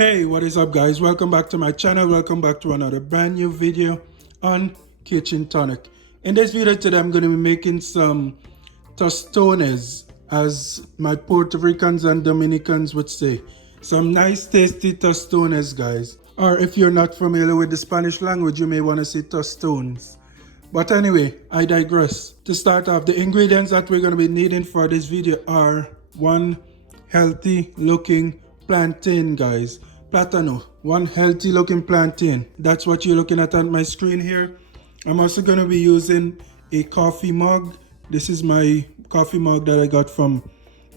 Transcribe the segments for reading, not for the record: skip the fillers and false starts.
Hey, what is up guys? Welcome back to my channel. Welcome back to another brand new video on Kchin Tonic. In this video today, I'm going to be making some Tostones, as my Puerto Ricans and Dominicans would say. Some nice tasty Tostones, guys. Or if you're not familiar with the Spanish language, you may want to say Tostones. But anyway, I digress. To start off, the ingredients that we're going to be needing for this video are one healthy looking plantain, guys. Platano, one healthy looking plantain. That's what you're looking at on my screen here. I'm also going to be using a coffee mug. This is my coffee mug that I got from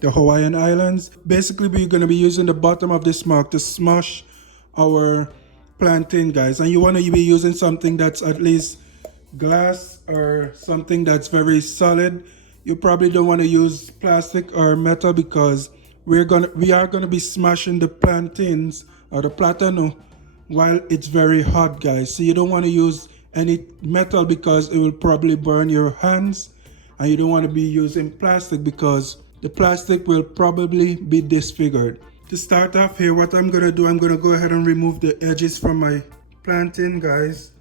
the Hawaiian Islands. Basically, we're going to be using the bottom of this mug to smush our plantain, guys. And you want to be using something that's at least glass or something that's very solid. You probably don't want to use plastic or metal because we are gonna be smashing the plantains or the platano while it's very hot, guys. So you don't want to use any metal because it will probably burn your hands, and you don't want to be using plastic because the plastic will probably be disfigured. To start off here, what I'm gonna do, I'm gonna go ahead and remove the edges from my plantain, guys,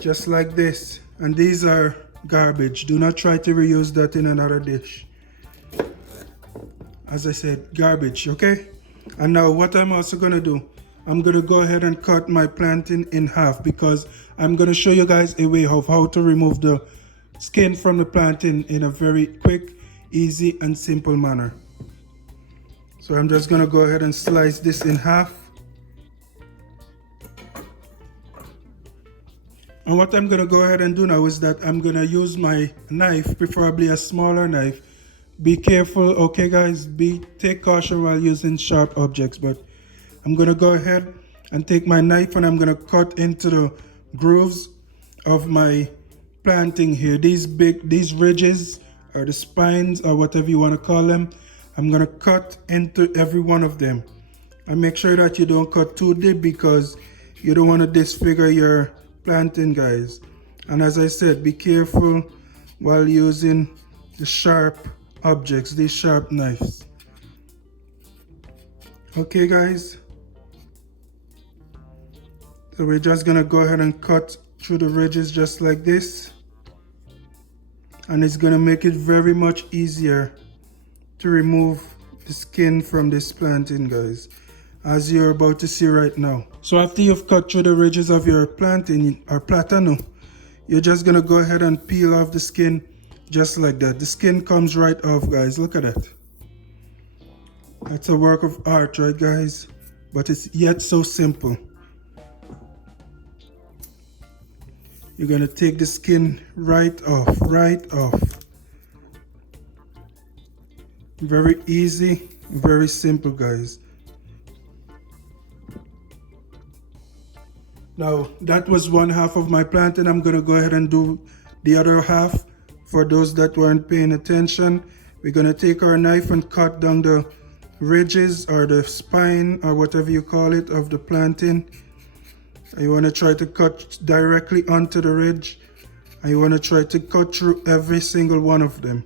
just like this. And these are garbage. Do not try to reuse that in another dish. As I said, garbage, okay? And now what I'm also gonna do, I'm gonna go ahead and cut my plantain in half because I'm gonna show you guys a way of how to remove the skin from the plantain in a very quick, easy, and simple manner. So I'm just gonna go ahead and slice this in half. And what I'm gonna go ahead and do now is that I'm gonna use my knife, preferably a smaller knife. Be careful, okay guys, take caution while using sharp objects. But I'm gonna go ahead and take my knife and I'm gonna cut into the grooves of my planting here. These ridges or the spines or whatever you want to call them, I'm gonna cut into every one of them. And make sure that you don't cut too deep because you don't want to disfigure your planting, guys. And as I said, be careful while using the sharp objects, these sharp knives. Okay guys, so we're just gonna go ahead and cut through the ridges just like this, and it's gonna make it very much easier to remove the skin from this plantain, guys, as you're about to see right now. So after you've cut through the ridges of your plantain or platano, you're just gonna go ahead and peel off the skin just like that. The skin comes right off, guys. Look at that. That's a work of art, right guys? But it's yet so simple. You're gonna take the skin right off, Very easy, very simple, guys. Now that was one half of my plantain. I'm gonna go ahead and do the other half. For those that weren't paying attention, we're gonna take our knife and cut down the ridges or the spine or whatever you call it of the plantain. You wanna try to cut directly onto the ridge, and you wanna try to cut through every single one of them.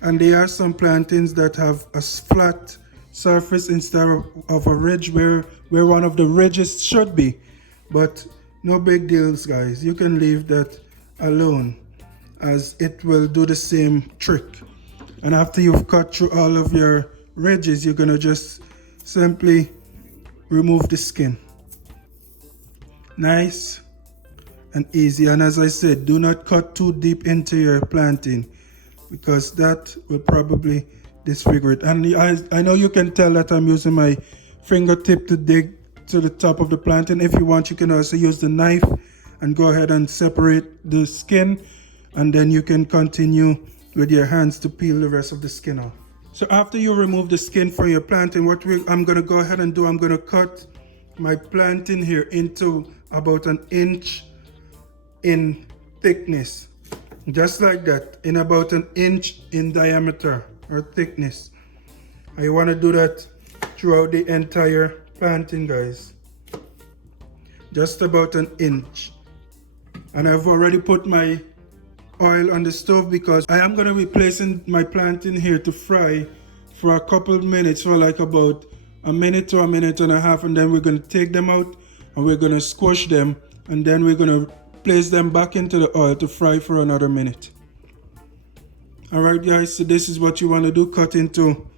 And there are some plantains that have a flat surface instead of a ridge where one of the ridges should be. But no big deals, guys. You can leave that alone, as it will do the same trick. And after you've cut through all of your ridges, you're gonna just simply remove the skin. Nice and easy. And as I said, do not cut too deep into your plantain because that will probably disfigure it. And I know you can tell that I'm using my fingertip to dig to the top of the plantain. If you want, you can also use the knife and go ahead and separate the skin, and then you can continue with your hands to peel the rest of the skin off. So after you remove the skin from your plantain, I'm gonna go ahead and do, I'm gonna cut my plantain here into about an inch in thickness, just like that, in about an inch in diameter or thickness. I want to do that throughout the entire plantain, guys, just about an inch. And I've already put my oil on the stove because I am going to be placing my plantain here to fry for a couple minutes, for like about a minute to a minute and a half, and then we're going to take them out and we're going to squash them, and then we're going to place them back into the oil to fry for another minute. Alright guys, so this is what you want to do. Cut into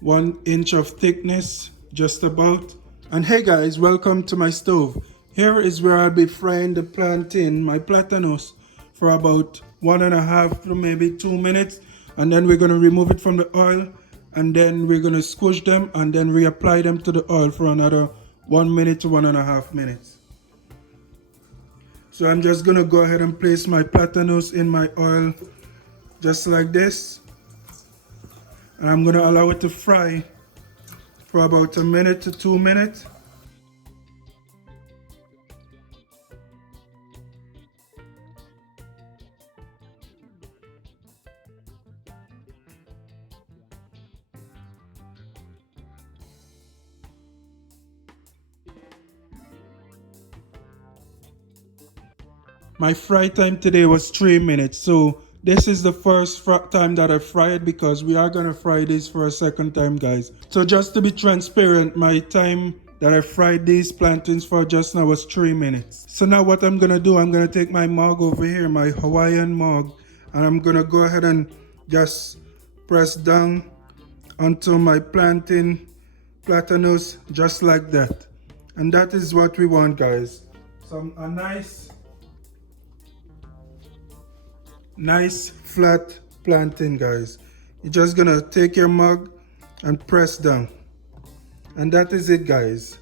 1 inch of thickness, just about. And hey guys, welcome to my stove. Here is where I'll be frying the plantain, my platanos, for about 1.5 to maybe 2 minutes, and then we're going to remove it from the oil, and then we're going to squish them and then reapply them to the oil for another 1 minute to 1.5 minutes. So I'm just going to go ahead and place my platanos in my oil just like this, and I'm going to allow it to fry for about 1 minute to 2 minutes. My fry time today was 3 minutes, so this is the first time that I fried, because we are gonna fry this for a second time, guys. So just to be transparent, my time that I fried these plantains for just now was 3 minutes. So now what I'm gonna do, I'm gonna take my mug over here, my Hawaiian mug, and I'm gonna go ahead and just press down onto my platanos just like that. And that is what we want, guys. A nice flat plantain, guys. You're just gonna take your mug and press down, and that is it, guys.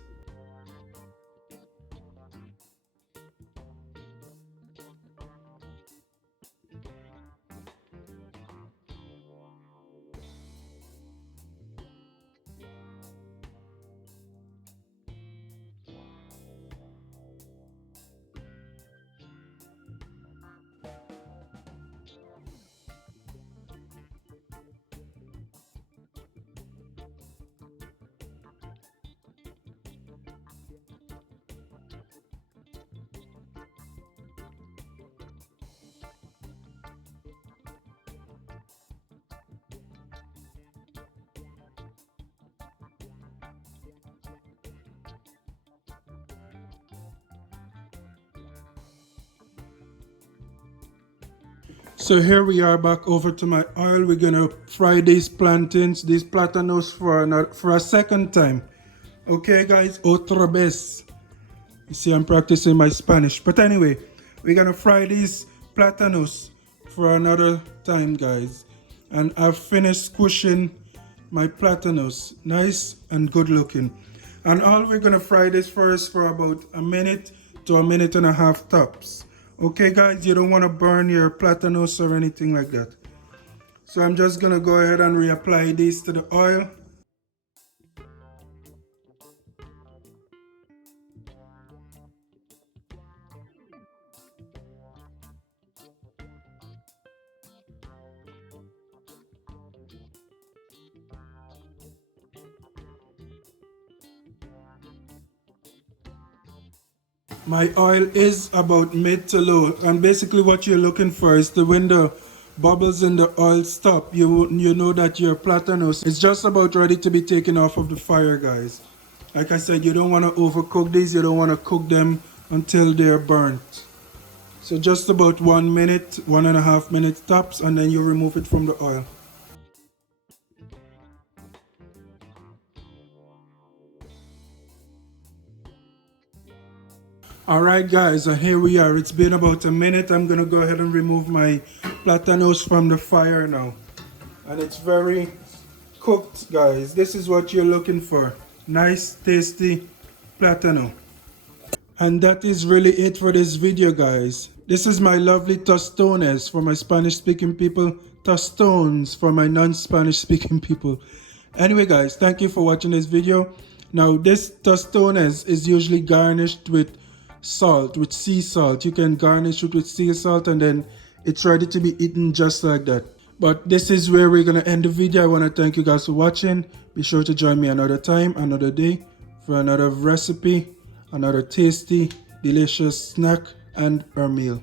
So here we are back over to my oil. We're gonna fry these plantains, these platanos for a second time. Okay guys, otra vez. You see, I'm practicing my Spanish. But anyway, we're gonna fry these platanos for another time, guys. And I've finished squishing my platanos, nice and good looking. And all we're gonna fry this first for about 1 minute to 1.5 minutes tops. Okay guys, you don't want to burn your platanos or anything like that. So I'm just gonna go ahead and reapply these to the oil. My oil is about mid to low, and basically what you're looking for is when the bubbles in the oil stop, you know that your platanos is just about ready to be taken off of the fire, guys. Like I said, you don't want to overcook these, you don't want to cook them until they're burnt. So just about 1 minute, 1.5 minutes tops, and then you remove it from the oil. Alright guys, and here we are. It's been about 1 minute. I'm gonna go ahead and remove my platanos from the fire now. And it's very cooked, guys. This is what you're looking for. Nice, tasty platano. And that is really it for this video, guys. This is my lovely tostones for my Spanish speaking people, tostones for my non-Spanish speaking people. Anyway guys, thank you for watching this video. Now this tostones is usually garnished with salt, with sea salt. You can garnish it with sea salt and then it's ready to be eaten just like that. But this is where we're gonna end the video. I want to thank you guys for watching. Be sure to join me another time, another day, for another recipe, another tasty, delicious snack and or meal.